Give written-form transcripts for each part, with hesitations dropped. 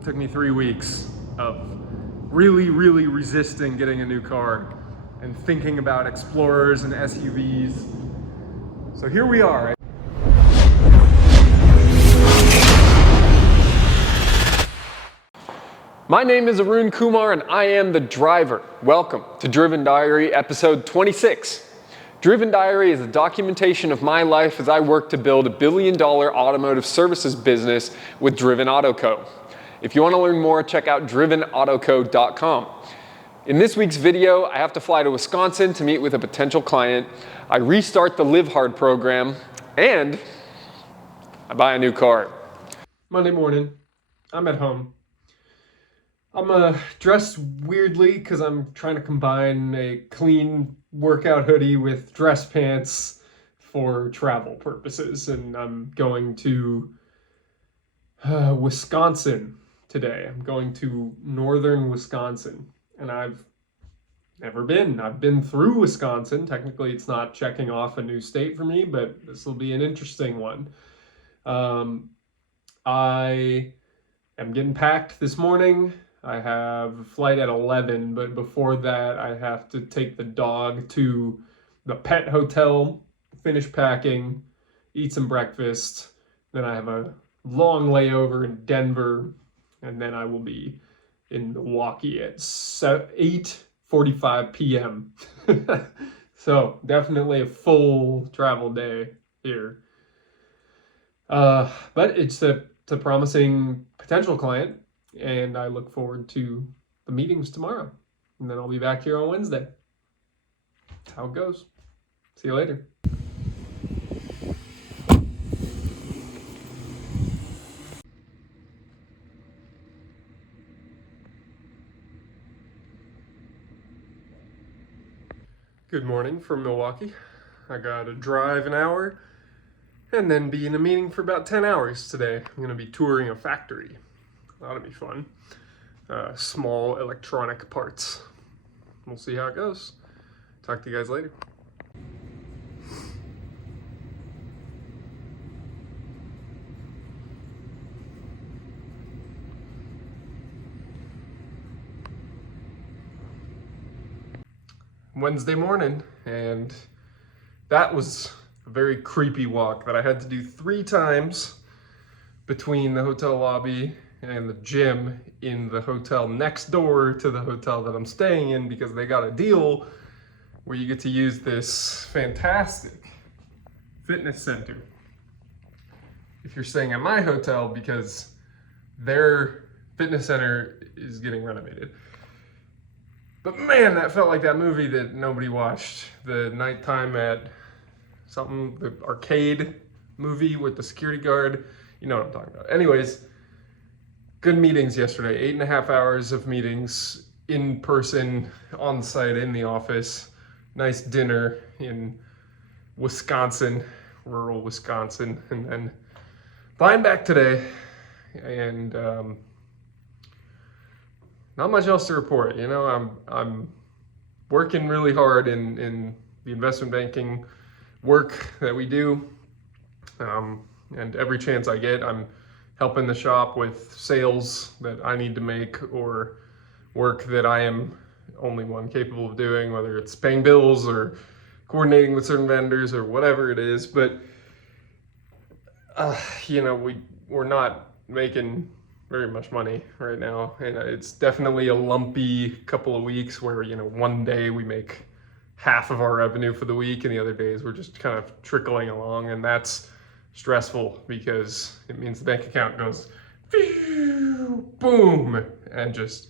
It took me 3 weeks of really resisting getting a new car and thinking about Explorers and SUVs. So here we are. My name is Arun Kumar and I am the driver. Welcome to Driven Diary episode 26. Driven Diary is a documentation of my life as I work to build a $1 billion automotive services business with Driven Auto Co. If you want to learn more, check out drivenautoco.com. In this week's video, I have to fly to Wisconsin to meet with a potential client. I restart the Live Hard program and I buy a new car. Monday morning, I'm at home. I'm dressed weirdly because I'm trying to combine a clean workout hoodie with dress pants for travel purposes, and I'm going to Wisconsin today. I'm going to northern Wisconsin, and I've never been. I've been through Wisconsin. Technically, it's not checking off a new state for me, but this will be an interesting one. I am getting packed this morning. I have a flight at 11, but before that, I have to take the dog to the pet hotel, finish packing, eat some breakfast. Then I have a long layover in Denver, and then I will be in Milwaukee at 8:45 p.m. So definitely a full travel day here. But it's a promising potential client. And I look forward to the meetings tomorrow. And then I'll be back here on Wednesday. That's how it goes. See you later. Good morning from Milwaukee. I got to drive an hour and then be in a meeting for about 10 hours today. I'm going to be touring a factory. That'll be fun. Small electronic parts. We'll see how it goes. Talk to you guys later. Wednesday morning, and that was a very creepy walk that I had to do 3 times between the hotel lobby and the gym in the hotel next door to the hotel that I'm staying in, because they got a deal where you get to use this fantastic fitness center if you're staying at my hotel, because their fitness center is getting renovated. But man, that felt like that movie that nobody watched, the nighttime at something, the arcade movie with the security guard. You know what I'm talking about. Anyways, good meetings yesterday, 8.5 hours of meetings in person, on site, in the office. Nice dinner in Wisconsin, rural Wisconsin, and then flying back today. And not much else to report. You know, I'm working really hard in the investment banking work that we do, and every chance I get, I'm helping the shop with sales that I need to make or work that I am only one capable of doing, whether it's paying bills or coordinating with certain vendors or whatever it is. But you know, we're not making very much money right now, and it's definitely a lumpy couple of weeks where, you know, one day we make half of our revenue for the week and the other days we're just kind of trickling along, and that's stressful because it means the bank account goes boom, and just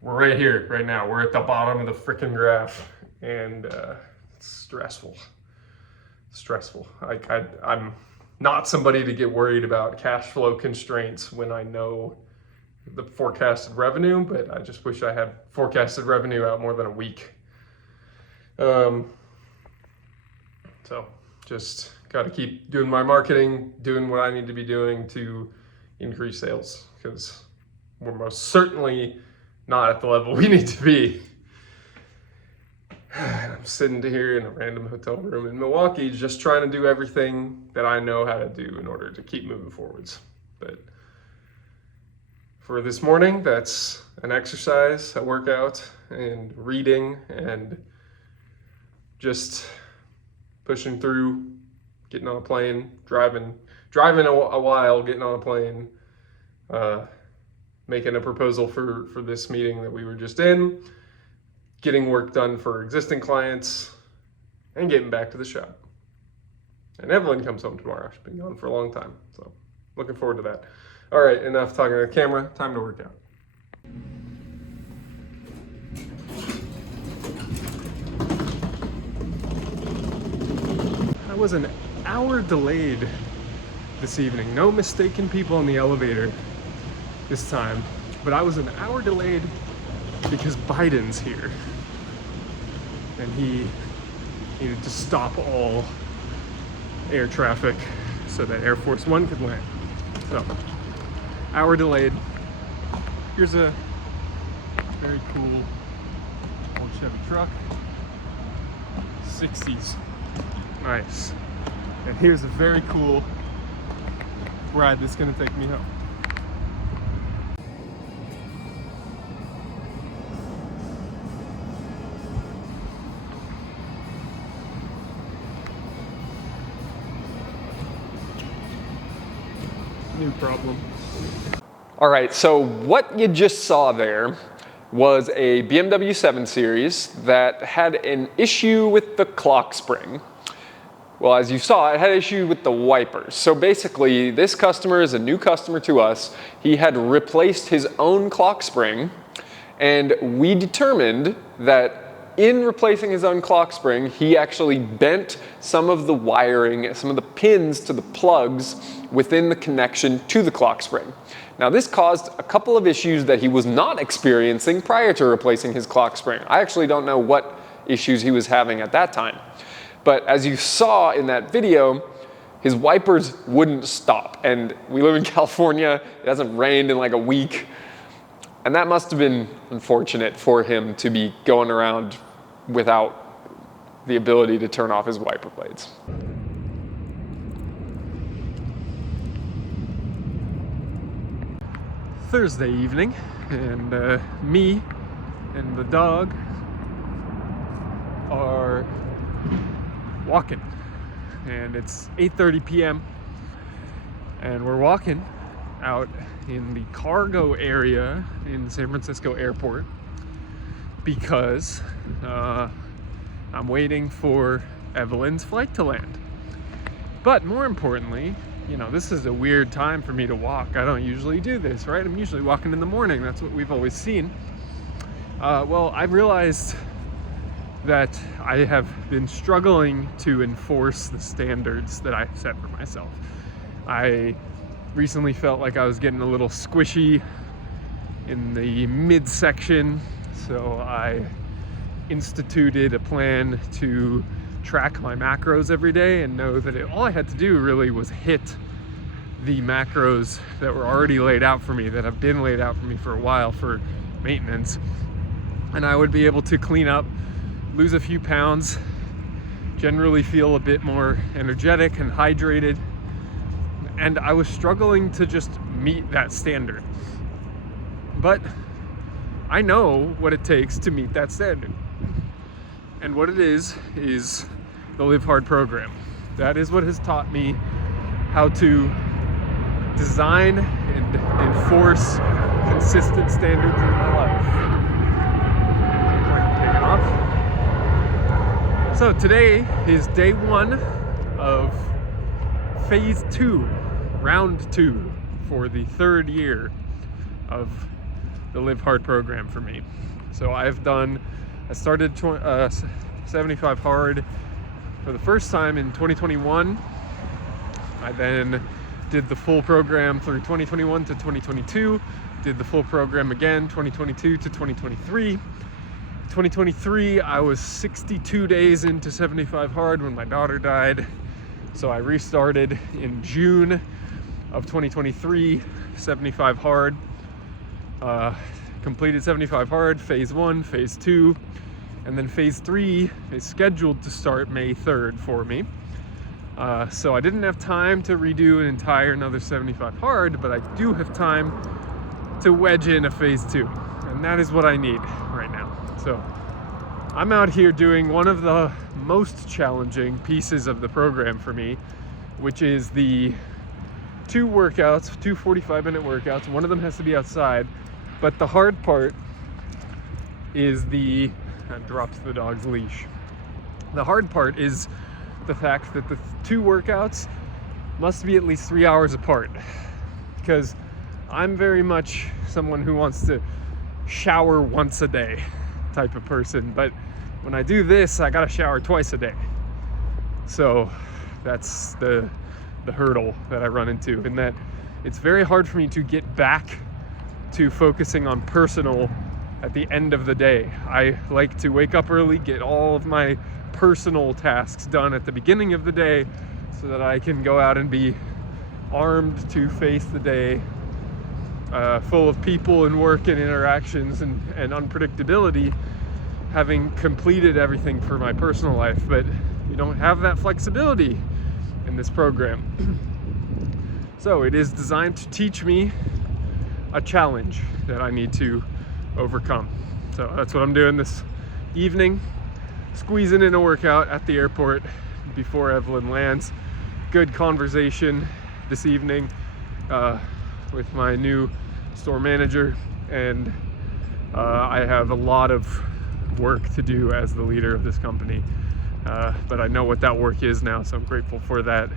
we're right here right now. We're at the bottom of the freaking graph, and it's stressful. I'm not somebody to get worried about cash flow constraints when I know the forecasted revenue, but I just wish I had forecasted revenue out more than a week. So just got to keep doing my marketing, doing what I need to be doing to increase sales, because we're most certainly not at the level we need to be. I'm sitting here in a random hotel room in Milwaukee, just trying to do everything that I know how to do in order to keep moving forwards. But for this morning, that's an exercise, a workout, and reading, and just pushing through, getting on a plane, driving a while, getting on a plane, making a proposal for this meeting that we were just in, getting work done for existing clients, and getting back to the shop. And Evelyn comes home tomorrow. She's been gone for a long time, so looking forward to that. All right, enough talking to the camera. Time to work out. I was an hour delayed this evening. No mistaken people in the elevator this time, but I was an hour delayed because Biden's here. And he needed to stop all air traffic so that Air Force One could land. So, hour delayed. Here's a very cool old Chevy truck. 60s. Nice. And here's a very cool ride that's gonna take me home. New problem. All right, so what you just saw there was a BMW 7 Series that had an issue with the clock spring. Well, as you saw, it had an issue with the wipers. So basically, this customer is a new customer to us. He had replaced his own clock spring, and we determined that in replacing his own clock spring, he actually bent some of the wiring, some of the pins to the plugs within the connection to the clock spring. Now, this caused a couple of issues that he was not experiencing prior to replacing his clock spring. I actually don't know what issues he was having at that time. But as you saw in that video, his wipers wouldn't stop. And we live in California, it hasn't rained in like a week. And that must have been unfortunate for him to be going around without the ability to turn off his wiper blades. Thursday evening, and me and the dog are walking, and it's 8:30 p.m. and we're walking out in the cargo area in San Francisco Airport because I'm waiting for Evelyn's flight to land. But more importantly, you know, this is a weird time for me to walk. I don't usually do this, right? I'm usually walking in the morning. That's what we've always seen. Well, I realized that I have been struggling to enforce the standards that I set for myself. I recently felt like I was getting a little squishy in the midsection, so I instituted a plan to track my macros every day and know that all I had to do really was hit the macros that were already laid out for me, that have been laid out for me for a while for maintenance, and I would be able to clean up, lose a few pounds, generally feel a bit more energetic and hydrated. And I was struggling to just meet that standard. But I know what it takes to meet that standard. And what it is the Live Hard program. That is what has taught me how to design and enforce consistent standards in my life. Take it off. So today is day 1 of phase 2, round 2 for the 3rd year of the Live Hard program for me. So I started 75 Hard for the first time in 2021. I then did the full program through 2021 to 2022, did the full program again 2022 to 2023. 2023, I was 62 days into 75 Hard when my daughter died. So I restarted in June of 2023, 75 Hard. Completed 75 Hard, phase 1, phase 2, and then phase 3 is scheduled to start May 3rd for me. So I didn't have time to redo another 75 Hard, but I do have time to wedge in a phase 2. And that is what I need right now. So I'm out here doing one of the most challenging pieces of the program for me, which is the 2 workouts, 2 45-minute workouts. One of them has to be outside, but the hard part is I dropped the dog's leash. The hard part is the fact that the 2 workouts must be at least 3 hours apart, because I'm very much someone who wants to shower once a day type of person, but when I do this, I gotta shower twice a day. So that's the hurdle that I run into, and that it's very hard for me to get back to focusing on personal at the end of the day. I like to wake up early, get all of my personal tasks done at the beginning of the day so that I can go out and be armed to face the day full of people and work and interactions and unpredictability, having completed everything for my personal life. But you don't have that flexibility in this program. So it is designed to teach me a challenge that I need to overcome. So that's what I'm doing this evening, squeezing in a workout at the airport before Evelyn lands. Good conversation this evening with my new store manager, and I have a lot of work to do as the leader of this company, but I know what that work is now, so I'm grateful for that.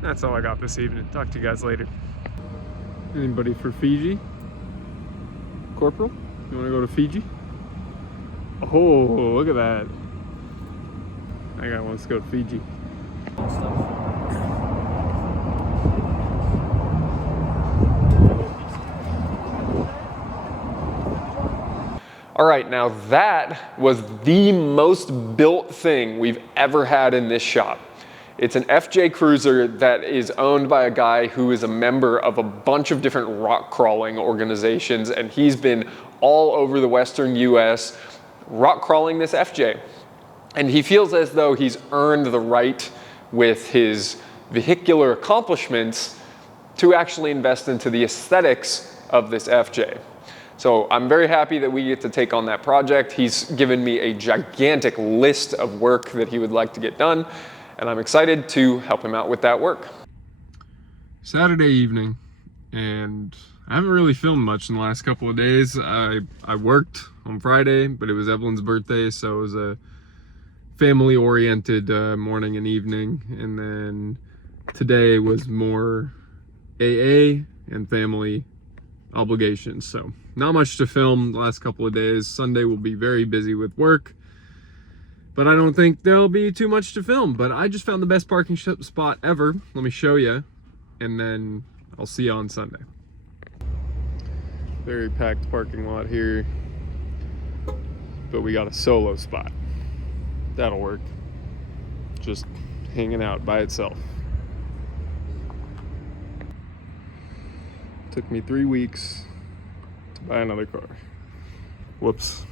That's all I got this evening. Talk to you guys later. Anybody for Fiji? Corporal, you want to go to Fiji? Oh, look at that. That guy wants to go to Fiji. All right, now that was the most built thing we've ever had in this shop. It's an FJ Cruiser that is owned by a guy who is a member of a bunch of different rock crawling organizations, and he's been all over the Western US rock crawling this FJ. And he feels as though he's earned the right with his vehicular accomplishments to actually invest into the aesthetics of this FJ. So I'm very happy that we get to take on that project. He's given me a gigantic list of work that he would like to get done, and I'm excited to help him out with that work. Saturday evening, and I haven't really filmed much in the last couple of days. I worked on Friday, but it was Evelyn's birthday, so it was a family-oriented morning and evening, and then today was more AA and family obligations, so not much to film the last couple of days. Sunday will be very busy with work, but I don't think there'll be too much to film. But I just found the best parking spot ever. Let me show you, and then I'll see you on Sunday. Very packed parking lot here, but we got a solo spot. That'll work. Just hanging out by itself. Took me 3 weeks to buy another car. Whoops.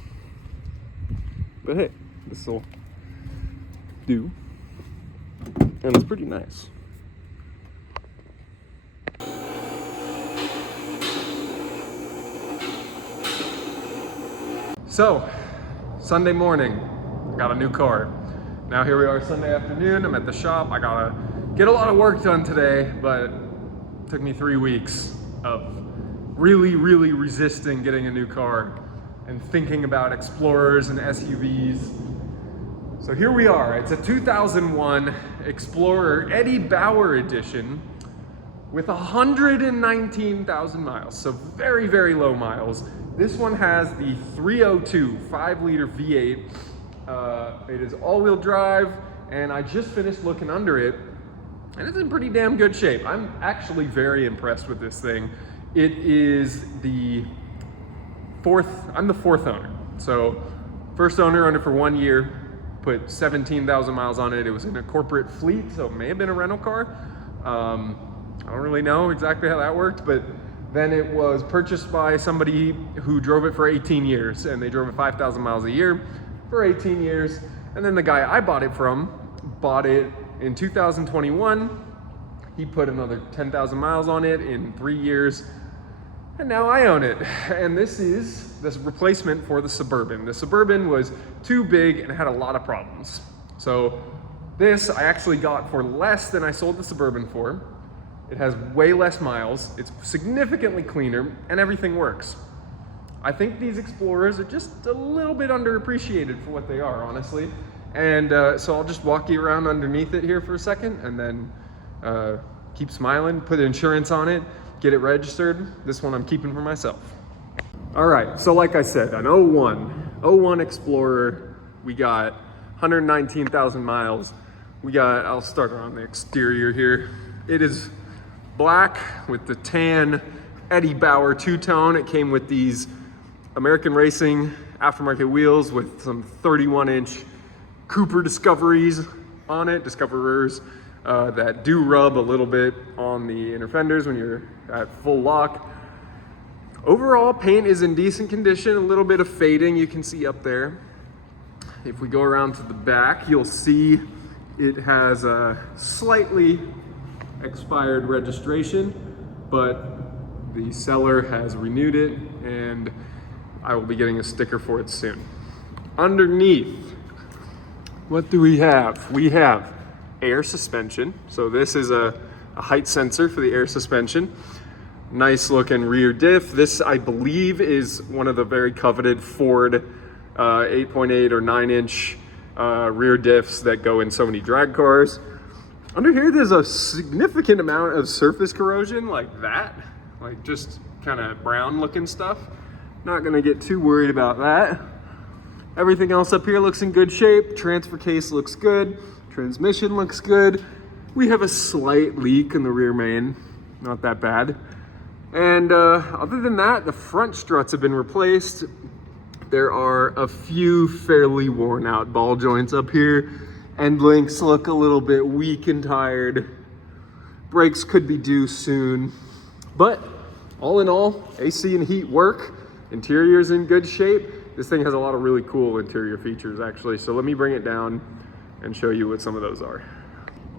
But hey, this'll do. And it's pretty nice. So, Sunday morning, I got a new car. Now here we are Sunday afternoon, I'm at the shop. I gotta get a lot of work done today, but it took me 3 weeks of really resisting getting a new car and thinking about Explorers and SUVs. So here we are. It's a 2001 Explorer Eddie Bauer edition with 119,000 miles, so very low miles. This one has the 302 5-liter V8. It is all-wheel drive, and I just finished looking under it, and it's in pretty damn good shape. I'm actually very impressed with this thing. It is I'm the fourth owner. So first owner owned it for 1 year, put 17,000 miles on it. It was in a corporate fleet, so it may have been a rental car. I don't really know exactly how that worked, but then it was purchased by somebody who drove it for 18 years, and they drove it 5,000 miles a year for 18 years. And then the guy I bought it from bought it in 2021. He put another 10,000 miles on it in 3 years. And now I own it. And this is this replacement for the Suburban. The Suburban was too big and had a lot of problems. So this I actually got for less than I sold the Suburban for. It has way less miles, it's significantly cleaner, and everything works. I think these Explorers are just a little bit underappreciated for what they are, honestly. And so I'll just walk you around underneath it here for a second, and then keep smiling, put insurance on it, get it registered. This one I'm keeping for myself. All right, so like I said, an 01 Explorer, we got 119,000 miles. I'll start on the exterior here. It is black with the tan Eddie Bauer two-tone. It came with these American Racing aftermarket wheels with some 31-inch Cooper Discoverers that do rub a little bit on the inner fenders when you're at full lock. Overall, paint is in decent condition, a little bit of fading you can see up there. If we go around to the back, you'll see it has a slightly expired registration, but the seller has renewed it, and I will be getting a sticker for it soon. Underneath, what do we have? We have air suspension. So this is a height sensor for the air suspension. Nice looking rear diff. This, I believe, is one of the very coveted Ford 8.8 or 9-inch rear diffs that go in so many drag cars. Under here, there's a significant amount of surface corrosion like that, like just kind of brown looking stuff. Not gonna get too worried about that. Everything else up here looks in good shape. Transfer case looks good. Transmission looks good. We have a slight leak in the rear main, not that bad. And other than that, the front struts have been replaced. There are a few fairly worn out ball joints up here. End links look a little bit weak and tired. Brakes could be due soon. But all in all, AC and heat work. Interior's in good shape. This thing has a lot of really cool interior features actually. So let me bring it down and show you what some of those are.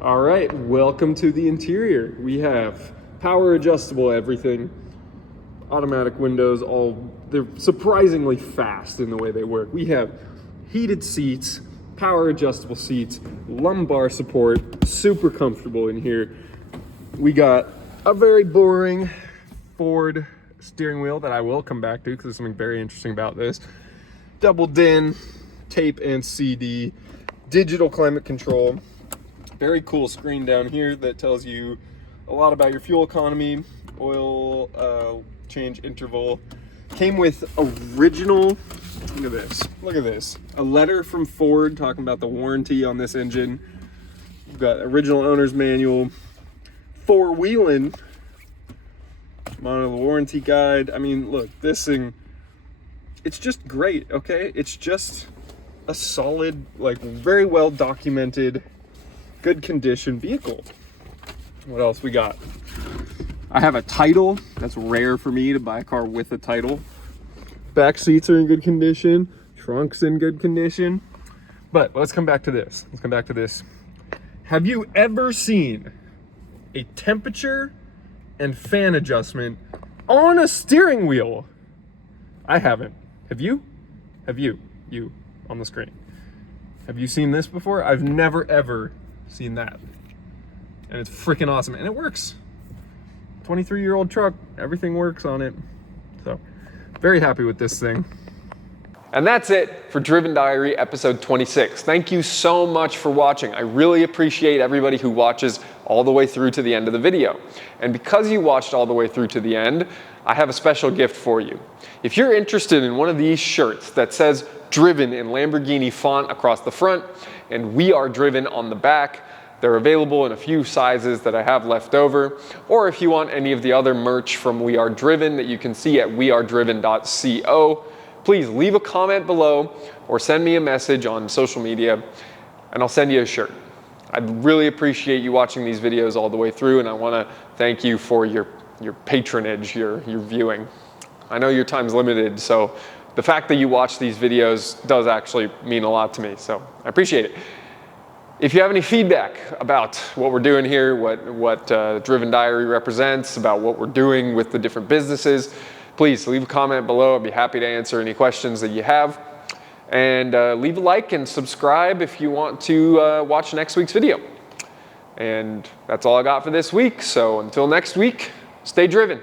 All right, welcome to the interior. We have power adjustable everything, automatic windows, they're surprisingly fast in the way they work. We have heated seats, power adjustable seats, lumbar support, super comfortable in here. We got a very boring Ford steering wheel that I will come back to because there's something very interesting about this. Double DIN, tape and CD, digital climate control. Very cool screen down here that tells you a lot about your fuel economy, oil change interval. Came with original, look at this. A letter from Ford talking about the warranty on this engine. We've got original owner's manual, four-wheeling, model warranty guide. I mean, look, this thing, it's just great, okay? It's just a solid, like very well documented, good condition vehicle. What else we got? I have a title. That's rare for me to buy a car with a title. Back seats are in good condition. Trunk's in good condition. But let's come back to this. Have you ever seen a temperature and fan adjustment on a steering wheel? I haven't. Have you? You on the screen. Have you seen this before? I've never ever seen that. And it's freaking awesome. And it works. 23-year-old truck, everything works on it. So, very happy with this thing. And that's it for Driven Diary episode 26. Thank you so much for watching. I really appreciate everybody who watches all the way through to the end of the video. And because you watched all the way through to the end, I have a special gift for you. If you're interested in one of these shirts that says Driven in Lamborghini font across the front and We Are Driven on the back, they're available in a few sizes that I have left over. Or if you want any of the other merch from We Are Driven that you can see at wearedriven.co, please leave a comment below or send me a message on social media and I'll send you a shirt. I'd really appreciate you watching these videos all the way through, and I want to thank you for your patronage, your viewing. I know your time's limited, so the fact that you watch these videos does actually mean a lot to me, so I appreciate it. If you have any feedback about what we're doing here, what Driven Diary represents, about what we're doing with the different businesses, please leave a comment below. I'd be happy to answer any questions that you have. And leave a like and subscribe if you want to watch next week's video. And that's all I got for this week. So until next week, stay driven.